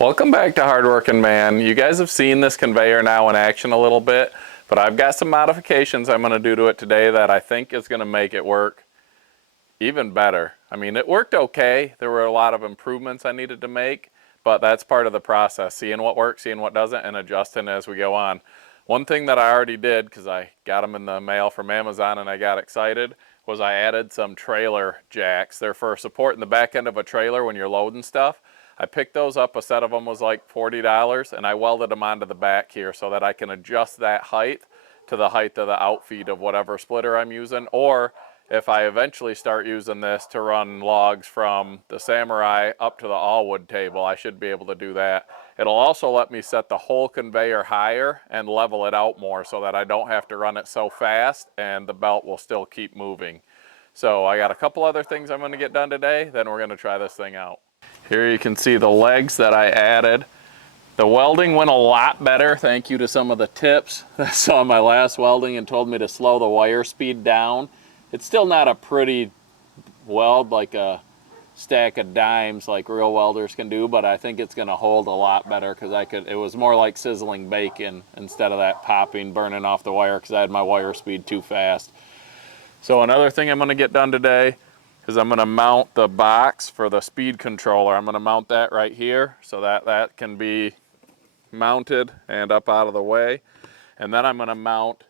Welcome back to Hardworking Man. You guys have seen this conveyor now in action a little bit, but I've got some modifications I'm going to do to it today that I think is going to make it work even better. I mean, it worked okay. There were a lot of improvements I needed to make, but that's part of the process, seeing what works, seeing what doesn't, and adjusting as we go on. One thing that I already did, because I got them in the mail from Amazon and I got excited, was I added some trailer jacks. They're for supporting the back end of a trailer when you're loading stuff. I picked those up, a set of them was like $40, and I welded them onto the back here so that I can adjust that height to the height of the outfeed of whatever splitter I'm using, or if I eventually start using this to run logs from the Samurai up to the all-wood table, I should be able to do that. It'll also let me set the whole conveyor higher and level it out more so that I don't have to run it so fast and the belt will still keep moving. So I got a couple other things I'm going to get done today, then we're going to try this thing out. Here you can see the legs that I added. The welding went a lot better, thank you to some of the tips that saw my last welding and told me to slow the wire speed down. It's still not a pretty weld like a stack of dimes like real welders can do, but I think it's going to hold a lot better because it was more like sizzling bacon instead of that popping, burning off the wire because I had my wire speed too fast. So another thing I'm going to get done today is I'm going to mount the box for the speed controller. I'm going to mount that right here so that that can be mounted and up out of the way. And then I'm going to mount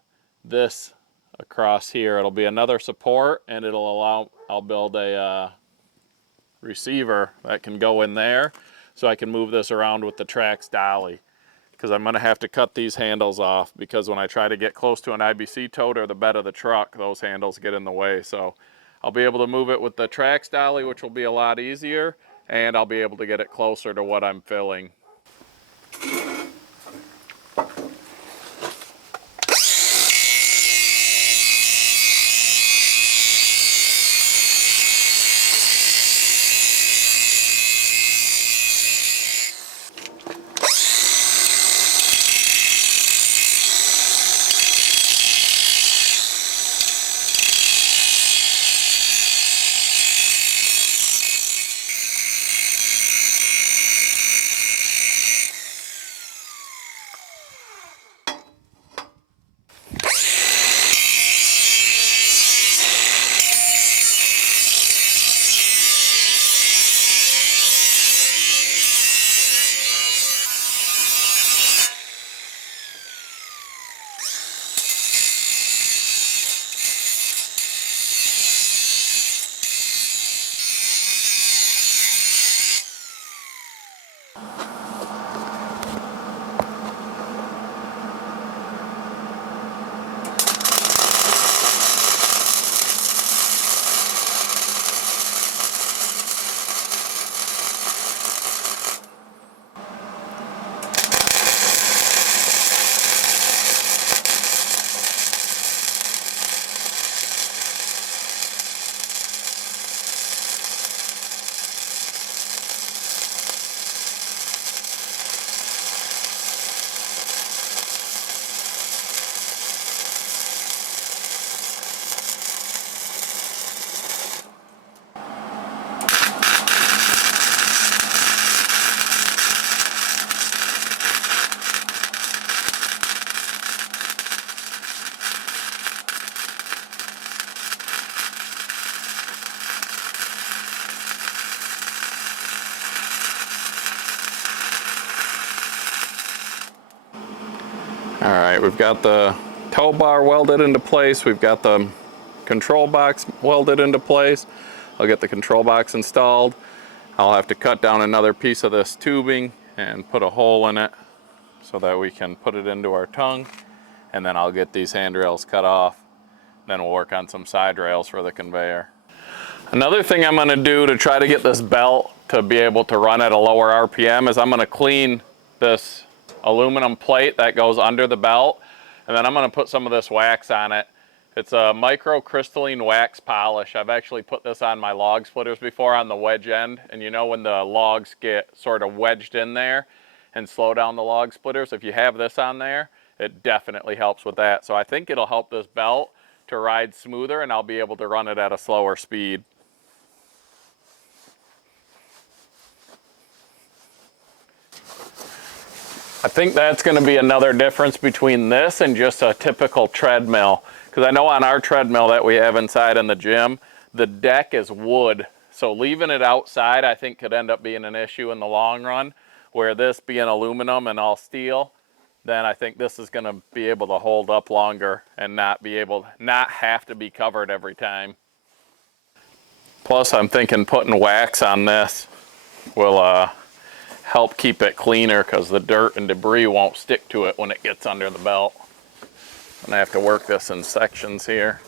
this across here. It'll be another support and I'll build a receiver that can go in there so I can move this around with the Trax dolly, because I'm going to have to cut these handles off because when I try to get close to an IBC tote or the bed of the truck, those handles get in the way. So I'll be able to move it with the Trax dolly, which will be a lot easier, and I'll be able to get it closer to what I'm filling. Alright, we've got the tow bar welded into place, we've got the control box welded into place. I'll get the control box installed. I'll have to cut down another piece of this tubing and put a hole in it so that we can put it into our tongue, and then I'll get these handrails cut off. Then we'll work on some side rails for the conveyor. Another thing I'm going to do to try to get this belt to be able to run at a lower RPM is I'm going to clean this aluminum plate that goes under the belt, and then I'm going to put some of this wax on it. It's a microcrystalline wax polish. I've actually put this on my log splitters before on the wedge end, and you know when the logs get sort of wedged in there and slow down the log splitters, if you have this on there, it definitely helps with that. So I think it'll help this belt to ride smoother and I'll be able to run it at a slower speed. I think that's going to be another difference between this and just a typical treadmill. Because I know on our treadmill that we have inside in the gym, the deck is wood. So leaving it outside, I think, could end up being an issue in the long run. Where this being aluminum and all steel, then I think this is going to be able to hold up longer and not have to be covered every time. Plus, I'm thinking putting wax on this will help keep it cleaner because the dirt and debris won't stick to it when it gets under the belt. And I have to work this in sections here.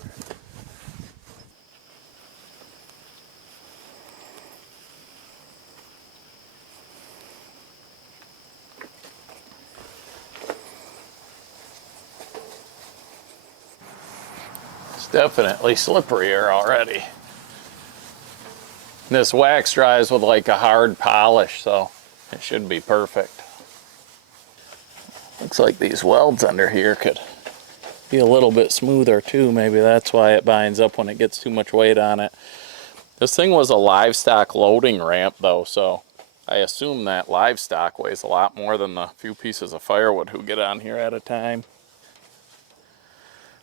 It's definitely slipperier already. This wax dries with like a hard polish, so it should be perfect. Looks like these welds under here could be a little bit smoother too. Maybe that's why it binds up when it gets too much weight on it. This thing was a livestock loading ramp though, so I assume that livestock weighs a lot more than the few pieces of firewood who get on here at a time.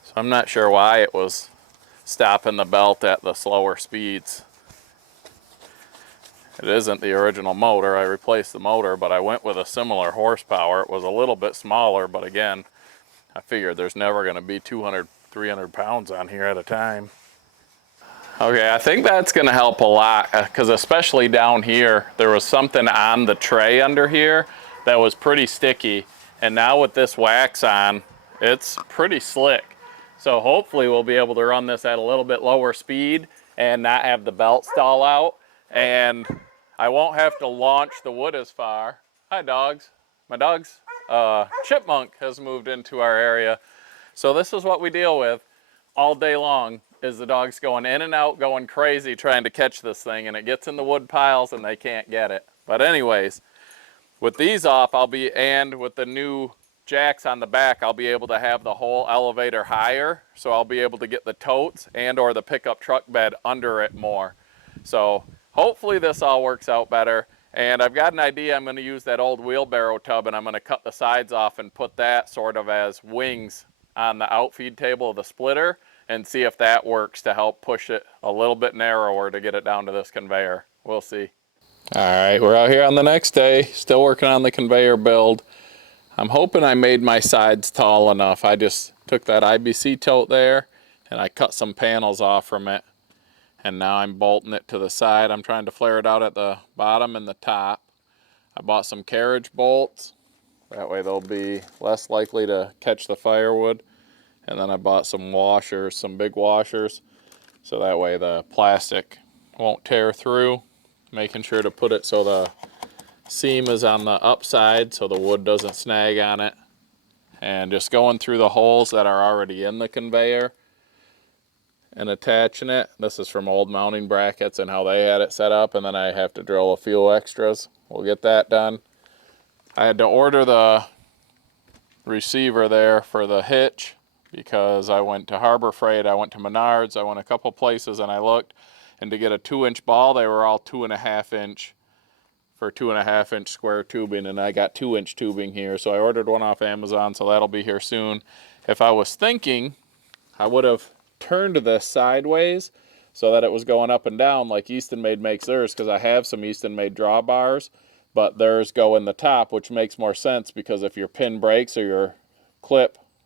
So I'm not sure why it was stopping the belt at the slower speeds. It isn't the original motor. I replaced the motor, but I went with a similar horsepower. It was a little bit smaller, but again, I figured there's never going to be 200, 300 pounds on here at a time. Okay, I think that's going to help a lot, because especially down here, there was something on the tray under here that was pretty sticky, and now with this wax on, it's pretty slick. So hopefully we'll be able to run this at a little bit lower speed and not have the belt stall out, and I won't have to launch the wood as far. Hi, dogs. My dog's chipmunk has moved into our area. So this is what we deal with all day long, is the dogs going in and out, going crazy trying to catch this thing, and it gets in the wood piles and they can't get it. But anyways, with these off, and with the new jacks on the back, I'll be able to have the whole elevator higher. So I'll be able to get the totes and or the pickup truck bed under it more. So hopefully this all works out better. And I've got an idea. I'm going to use that old wheelbarrow tub, and I'm going to cut the sides off and put that sort of as wings on the outfeed table of the splitter and see if that works to help push it a little bit narrower to get it down to this conveyor. We'll see. All right, we're out here on the next day, still working on the conveyor build. I'm hoping I made my sides tall enough. I just took that IBC tote there and I cut some panels off from it. And now I'm bolting it to the side. I'm trying to flare it out at the bottom and the top. I bought some carriage bolts. That way they'll be less likely to catch the firewood. And then I bought some washers, some big washers. So that way the plastic won't tear through. Making sure to put it so the seam is on the upside so the wood doesn't snag on it. And just going through the holes that are already in the conveyor and attaching it. This is from old mounting brackets and how they had it set up, and then I have to drill a few extras. We'll get that done. I had to order the receiver there for the hitch because I went to Harbor Freight, I went to Menards, I went a couple places and I looked, and to get a 2-inch ball, they were all 2.5 inch for 2.5 inch square tubing, and I got 2-inch tubing here, so I ordered one off Amazon, so that'll be here soon. If I was thinking, I would have turned this sideways so that it was going up and down like Easton Made makes theirs, because I have some Easton Made drawbars, but theirs go in the top, which makes more sense because if your pin breaks or your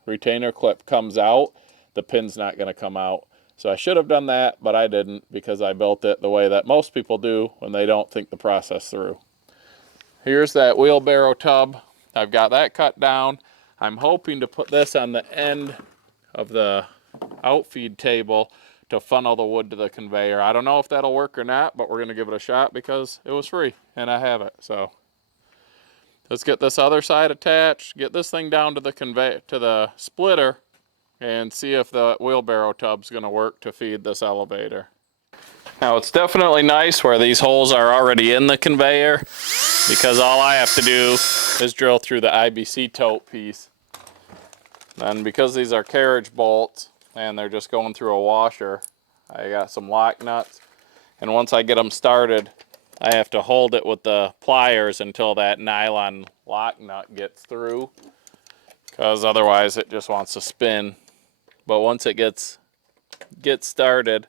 retainer clip comes out, the pin's not going to come out. So I should have done that, but I didn't because I built it the way that most people do when they don't think the process through. Here's that wheelbarrow tub. I've got that cut down. I'm hoping to put this on the end of the outfeed table to funnel the wood to the conveyor. I don't know if that'll work or not, but we're going to give it a shot because it was free and I have it. So let's get this other side attached, get this thing down to the splitter, and see if the wheelbarrow tub's going to work to feed this elevator. Now it's definitely nice where these holes are already in the conveyor, because all I have to do is drill through the IBC tote piece. Then because these are carriage bolts and they're just going through a washer, I got some lock nuts, and once I get them started, I have to hold it with the pliers until that nylon lock nut gets through, because otherwise it just wants to spin. But once it gets started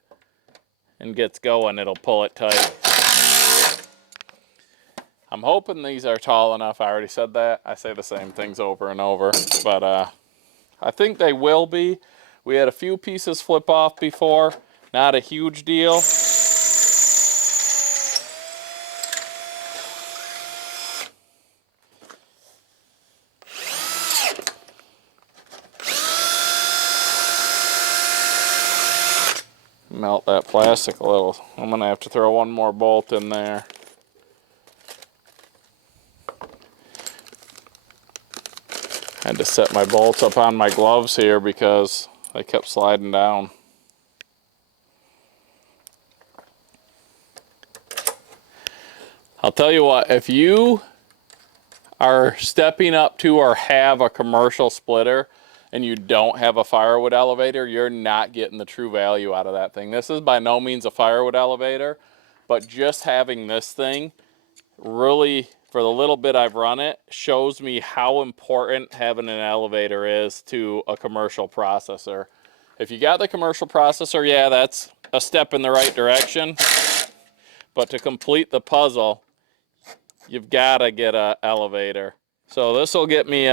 and gets going, it'll pull it tight. I'm hoping these are tall enough. I already said that. I say the same things over and over, but I think they will be. We had a few pieces flip off before, not a huge deal. Melt that plastic a little. I'm gonna have to throw one more bolt in there. I had to set my bolts up on my gloves here because they kept sliding down. I'll tell you what, if you are stepping up to or have a commercial splitter and you don't have a firewood elevator, you're not getting the true value out of that thing. This is by no means a firewood elevator, but just having this thing really, for the little bit I've run it, shows me how important having an elevator is to a commercial processor. If you got the commercial processor, yeah, that's a step in the right direction. But to complete the puzzle, you've got to get an elevator. So this will get me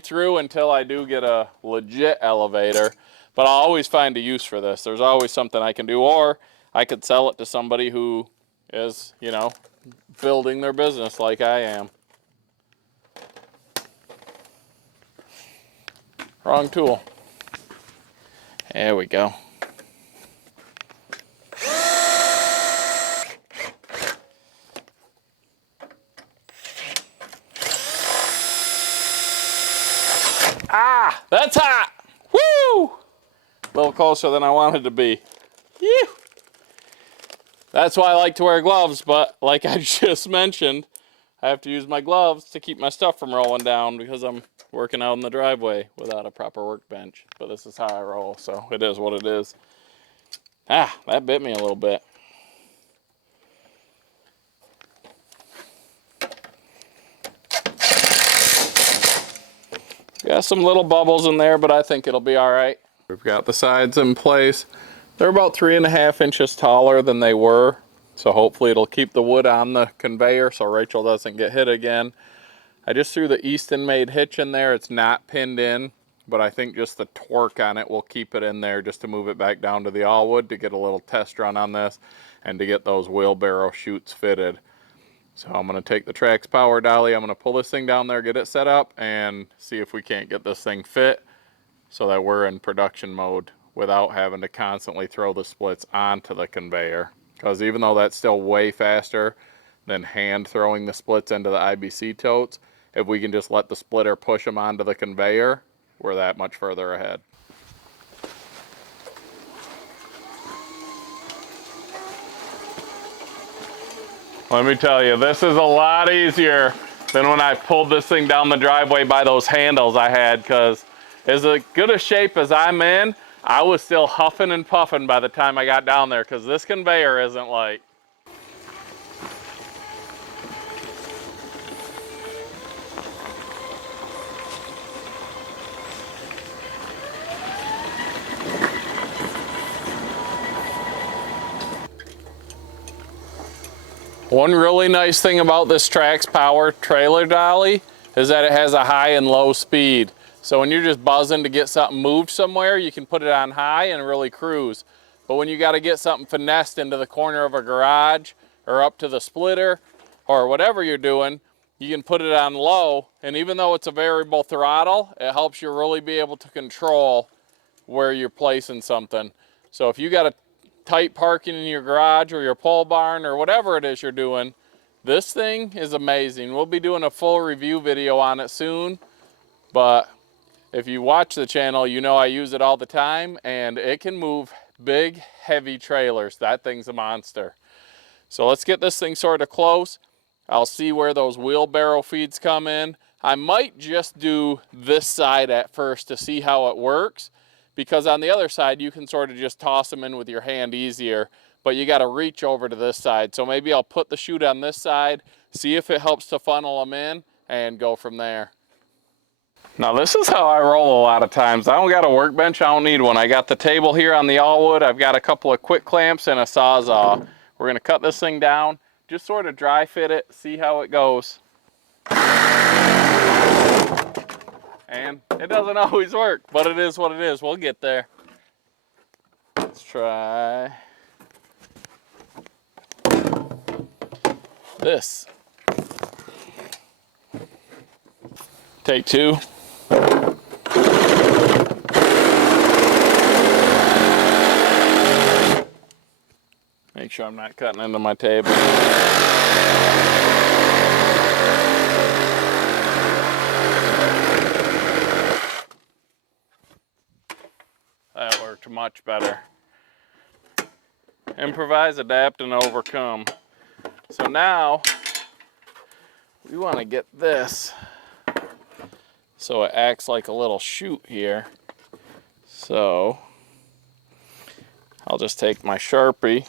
through until I do get a legit elevator. But I'll always find a use for this. There's always something I can do, or I could sell it to somebody who is, you know, building their business like I am. Wrong tool. There we go. Ah, that's hot. Woo! A little closer than I wanted to be. Phew. That's why I like to wear gloves, but like I just mentioned, I have to use my gloves to keep my stuff from rolling down because I'm working out in the driveway without a proper workbench. But this is how I roll, so it is what it is. Ah, that bit me a little bit. Got some little bubbles in there, but I think it'll be all right. We've got the sides in place. They're about 3.5 inches taller than they were, so hopefully it'll keep the wood on the conveyor so Rachel doesn't get hit again. I just threw the Easton made hitch in there. It's not pinned in, but I think just the torque on it will keep it in there just to move it back down to the all wood to get a little test run on this and to get those wheelbarrow chutes fitted. So I'm going to take the Trax power dolly, I'm going to pull this thing down there, get it set up, and see if we can't get this thing fit so that we're in production mode without having to constantly throw the splits onto the conveyor. Because even though that's still way faster than hand throwing the splits into the IBC totes, if we can just let the splitter push them onto the conveyor, we're that much further ahead. Let me tell you, this is a lot easier than when I pulled this thing down the driveway by those handles I had, because as good a shape as I'm in, I was still huffing and puffing by the time I got down there, because this conveyor isn't light. One really nice thing about this Trax Power trailer dolly is that it has a high and low speed. So when you're just buzzing to get something moved somewhere, you can put it on high and really cruise. But when you got to get something finessed into the corner of a garage or up to the splitter or whatever you're doing, you can put it on low. And even though it's a variable throttle, it helps you really be able to control where you're placing something. So if you got a tight parking in your garage or your pole barn or whatever it is you're doing, this thing is amazing. We'll be doing a full review video on it soon, but if you watch the channel, you know I use it all the time, and it can move big, heavy trailers. That thing's a monster. So let's get this thing sort of close. I'll see where those wheelbarrow feeds come in. I might just do this side at first to see how it works, because on the other side you can sort of just toss them in with your hand easier. but you got to reach over to this side. So maybe I'll put the chute on this side, see if it helps to funnel them in, and go from there. Now this is how I roll a lot of times. I don't got a workbench, I don't need one. I got the table here on the all-wood, I've got a couple of quick clamps and a Sawzall. We're gonna cut this thing down, just sort of dry fit it, see how it goes. And it doesn't always work, but it is what it is. We'll get there. Let's try this. Take two. Make sure I'm not cutting into my table. That worked much better. Improvise, adapt, and overcome. So now we want to get this so it acts like a little chute here. So I'll just take my Sharpie,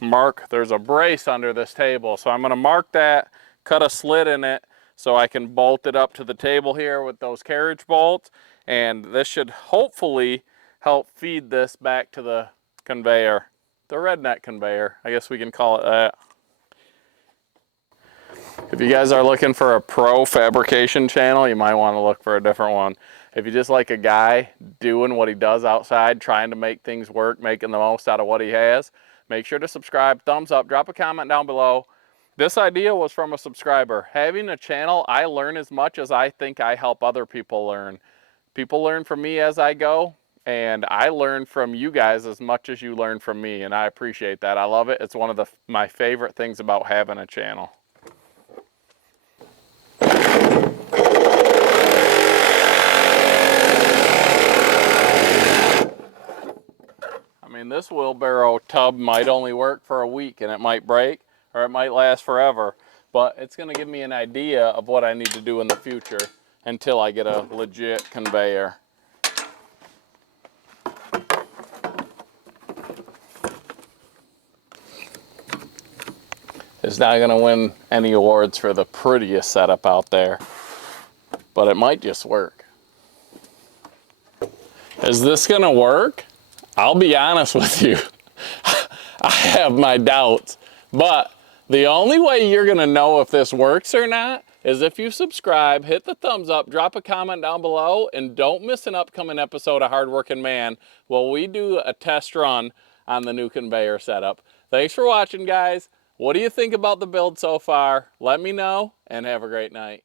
mark, there's a brace under this table, so I'm going to mark that, cut a slit in it so I can bolt it up to the table here with those carriage bolts, and this should hopefully help feed this back to the conveyor, the Redneck conveyor, I guess we can call it that. If you guys are looking for a pro fabrication channel, you might want to look for a different one. If you just like a guy doing what he does outside, trying to make things work, making the most out of what he has, make sure to subscribe, thumbs up, drop a comment down below. This idea was from a subscriber. Having a channel, I learn as much as I think I help other people learn. People learn from me as I go, and I learn from you guys as much as you learn from me, and I appreciate that. I love it. It's one of my favorite things about having a channel. I mean, this wheelbarrow tub might only work for a week and it might break, or it might last forever, but it's going to give me an idea of what I need to do in the future until I get a legit conveyor. It's not going to win any awards for the prettiest setup out there, but it might just work. Is this going to work? I'll be honest with you. I have my doubts, but the only way you're going to know if this works or not is if you subscribe, hit the thumbs up, drop a comment down below, and don't miss an upcoming episode of Hardworking Man while we do a test run on the new conveyor setup. Thanks for watching, guys. What do you think about the build so far? Let me know, and have a great night.